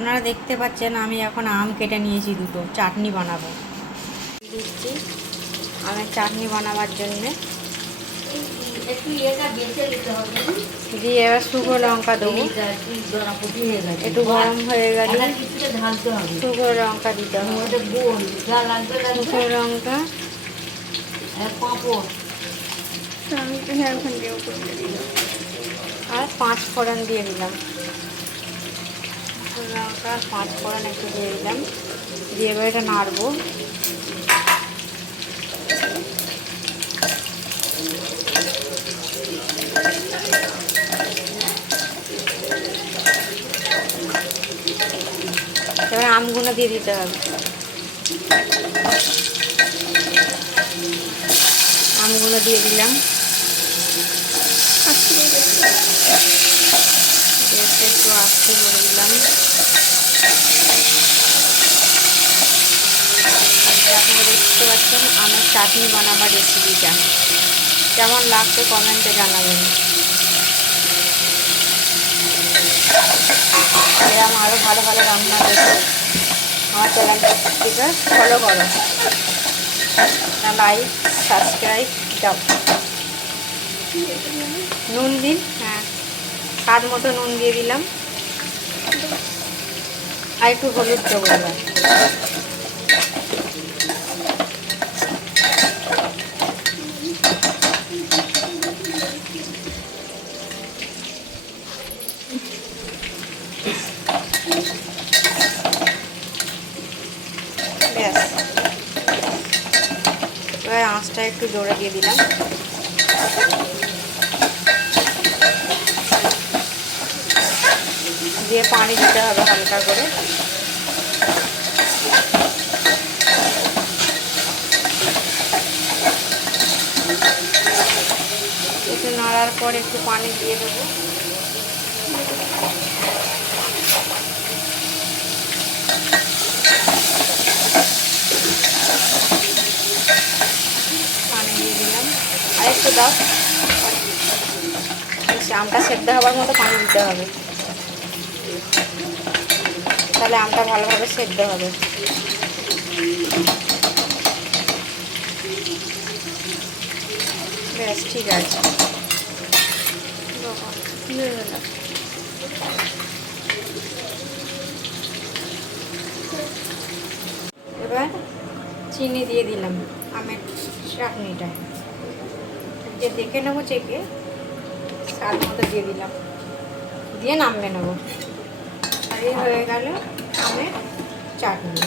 আপনারা দেখতে পাচ্ছেন আমি এখন আম কেটে নিয়েছি দুটো, চাটনি বানাবো। দিচ্ছি আমের চাটনি বানাবার জন্যে। দিয়ে এবার শুকনো লঙ্কা দেবো, একটু গরম হয়ে গেলে শুকনো লঙ্কা দিতে হবে। শুকনো লঙ্কা আর 5 ফোড়ন দিয়ে দিলাম। শুকনো লঙ্কা 5 ফোড়ন একটু দিয়ে দিলাম, দিয়ে এবার এটা নাড়বো। এবার আমগুলো দিয়ে দিতে হবে। আমগুলো দিয়ে দিলাম, একটু আস্তে করে দিলাম। আপনারা দেখতে পাচ্ছেন আমের চাটনি বানাবার রেসিপিটা কেমন লাগছে কমেন্টে জানাবেন। এরকম আরও ভালো ভালো রান্না দেখে আমার চ্যানেলটিকে ফলো করো, লাইক সাবস্ক্রাইব দাও। নুন দিন, হ্যাঁ স্বাদ মতো নুন দিয়ে দিলাম, আর একটু হলুদ দেবো এবার। ব্যাস, এবার আঁচটা একটু জোরে দিয়ে দিলাম। দিয়ে পানি দিতে হবে হালকা করে। একটু নাড়ার পর একটু পানি দিয়ে দেবো। পানি দিয়ে দিলাম, আর একটু দাও। আমটা সেদ্ধ হওয়ার মতো পানি দিতে হবে, তাহলে আমটা ভালোভাবে সেদ্ধ হবে। ব্যাস ঠিক আছে। এবার চিনি দিয়ে দিলাম আমের চাটনিটা, যে দেখে নেবো চেকে, স্বাদ মতো দিয়ে দিলাম, দিয়ে নামিয়ে নেবো। আর এই হয়ে গেল আমের চাটনি।